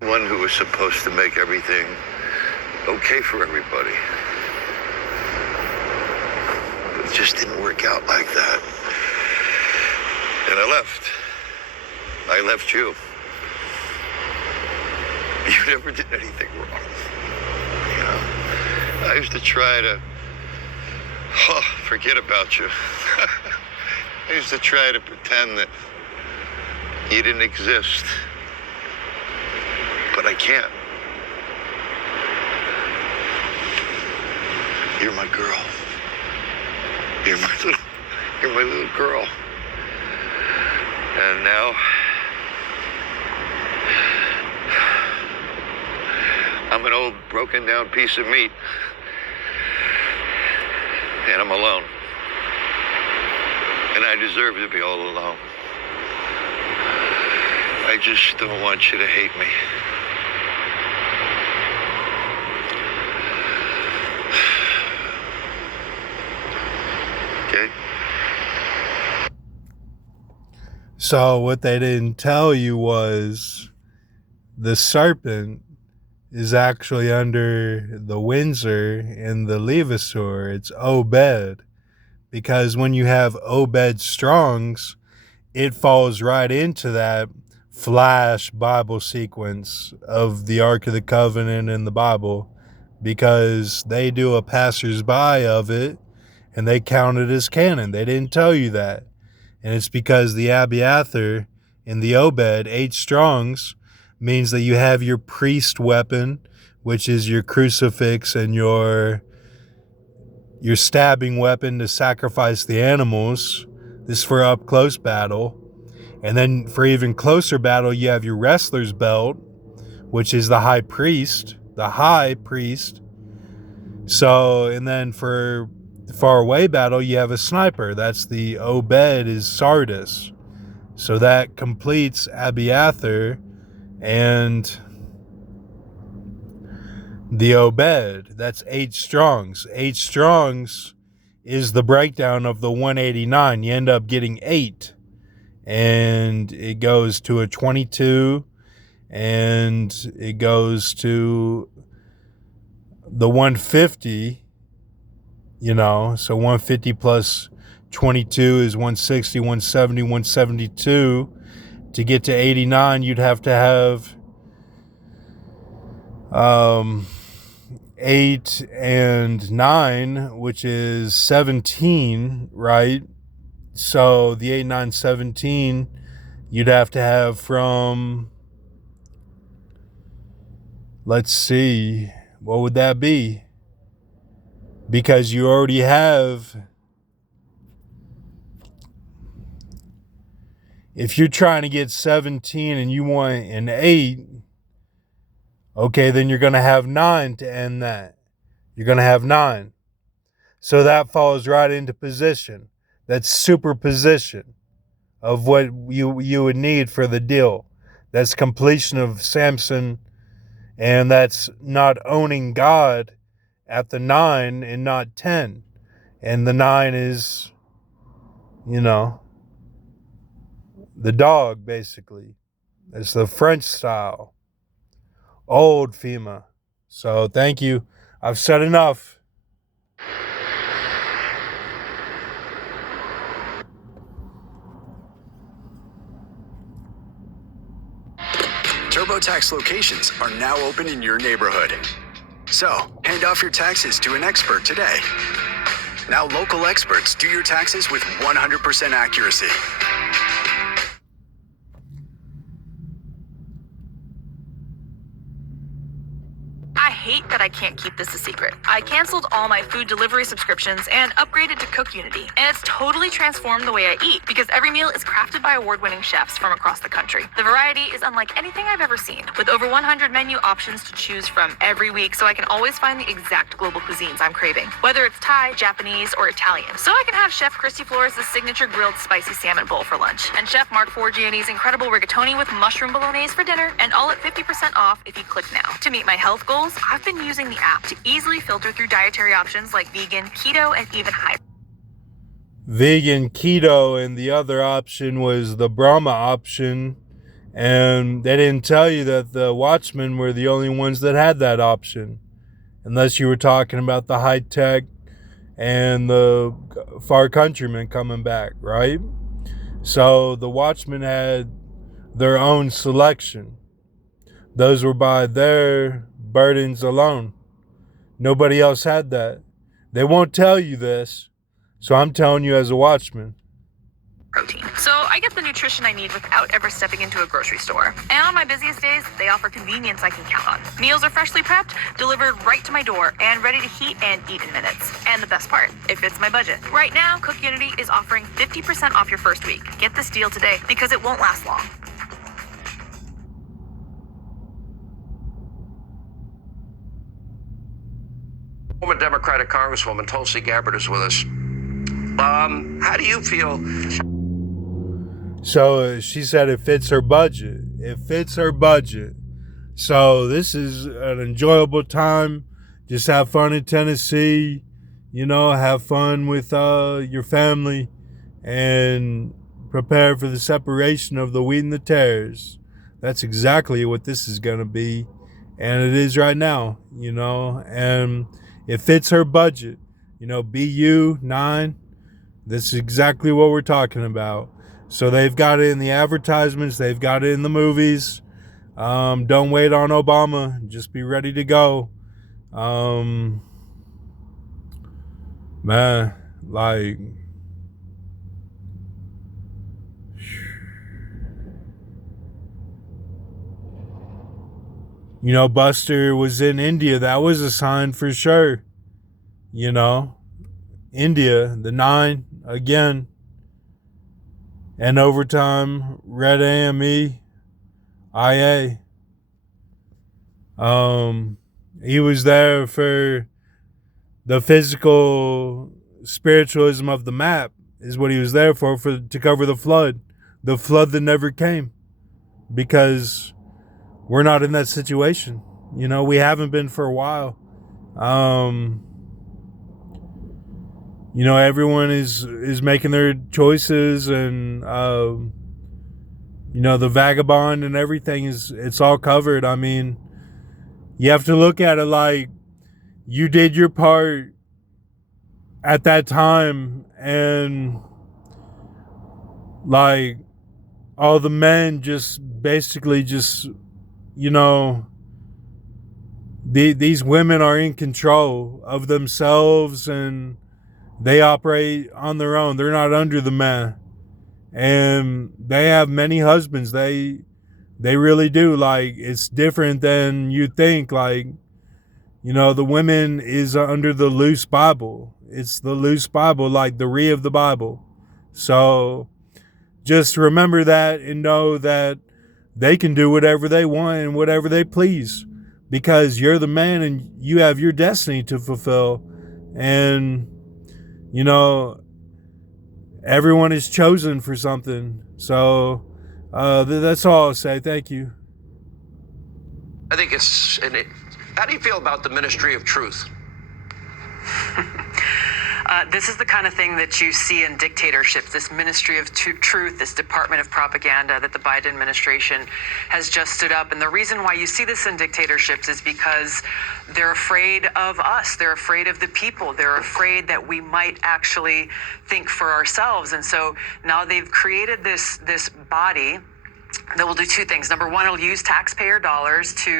One who was supposed to make everything okay for everybody. It just didn't work out like that. And I left. I left you. You never did anything wrong. You know, I used to try to forget about you. I used to try to pretend that you didn't exist. But I can't. You're my girl. You're my little girl. And now I'm an old broken down piece of meat. And I'm alone. And I deserve to be all alone. I just don't want you to hate me. Okay? So what they didn't tell you was the serpent is actually under the Windsor and the Levasseur. It's Obed. Because when you have Obed Strongs, it falls right into that flash Bible sequence of the Ark of the Covenant in the Bible, because they do a passersby of it and they count it as canon. They didn't tell you that. And it's because the Abiathar in the Obed, 8 Strongs, means that you have your priest weapon, which is your crucifix and your stabbing weapon to sacrifice the animals. This is for up close battle. And then for even closer battle, you have your wrestler's belt, which is the high priest. So, and then for far away battle, you have a sniper. That's the Obed is Sardis. So that completes Abiathar and the Obed. That's 8 Strongs. 8 Strongs is the breakdown of the 189. You end up getting 8. And it goes to a 22. And it goes to the 150. You know, so 150 plus 22 is 160, 170, 172. To get to 89, you'd have to have 8 and 9, which is 17, right? So the 8, 9, 17, you'd have to have from, let's see, what would that be? Because you already have, if you're trying to get 17 and you want an 8, okay, then you're going to have 9 to end that. You're going to have 9. So that falls right into position. That's superposition of what you would need for the deal. That's completion of Samson, and that's not owning God at the 9 and not 10. And the 9 is, you know, the dog, basically. It's the French style. Old FEMA. So thank you. I've said enough. TurboTax locations are now open in your neighborhood. So, hand off your taxes to an expert today. Now local experts do your taxes with 100% accuracy. I hate that I can't keep this a secret. I canceled all my food delivery subscriptions and upgraded to Cook Unity. And it's totally transformed the way I eat because every meal is crafted by award-winning chefs from across the country. The variety is unlike anything I've ever seen, with over 100 menu options to choose from every week, so I can always find the exact global cuisines I'm craving, whether it's Thai, Japanese, or Italian. So I can have Chef Christy Flores' signature grilled spicy salmon bowl for lunch, and Chef Mark Forgiani's incredible rigatoni with mushroom bolognese for dinner, and all at 50% off if you click now. To meet my health goals, I've been using the app to easily filter through dietary options like vegan, keto, and even high. Vegan, keto, and the other option was the Brahma option. And they didn't tell you that the watchmen were the only ones that had that option, unless you were talking about the high tech and the far countrymen coming back, right? So the watchmen had their own selection. Those were by their burdens alone. Nobody else had that. They won't tell you this, so I'm telling you as a watchman. Protein. So I get the nutrition I need without ever stepping into a grocery store. And on my busiest days, they offer convenience I can count on. Meals are freshly prepped, delivered right to my door, and ready to heat and eat in minutes. And the best part, it fits my budget. Right now, Cook Unity is offering 50% off your first week. Get this deal today because it won't last long. Former Democratic Congresswoman Tulsi Gabbard is with us. How do you feel? So she said it fits her budget. It fits her budget. So this is an enjoyable time. Just have fun in Tennessee. Have fun with your family and prepare for the separation of the wheat and the tares. That's exactly what this is going to be. And it is right now, and it fits her budget. BU 9, this is exactly what we're talking about. So they've got it in the advertisements. They've got it in the movies. Don't wait on Obama. Just be ready to go. Man, like... Buster was in India. That was a sign for sure. India, the 9, again. And overtime, Red AME, IA. He was there for the physical spiritualism of the map, is what he was there for to cover the flood that never came, because we're not in that situation. We haven't been for a while. Everyone is making their choices, and the vagabond and everything it's all covered. I mean, you have to look at it like you did your part at that time, and like all the men just basically just these women are in control of themselves, and they operate on their own. They're not under the man. And they have many husbands. They really do. Like, it's different than you think. Like, the women is under the loose Bible. It's the loose Bible, like the re of the Bible. So just remember that and know that they can do whatever they want and whatever they please, because you're the man and you have your destiny to fulfill. And everyone is chosen for something. So that's all I'll say. Thank you. I think how do you feel about the Ministry of Truth? This is the kind of thing that you see in dictatorships, this Ministry of Truth, this Department of Propaganda that the Biden administration has just stood up. And the reason why you see this in dictatorships is because they're afraid of us. They're afraid of the people. They're afraid that we might actually think for ourselves. And so now they've created this body that will do two things. Number one, it'll use taxpayer dollars to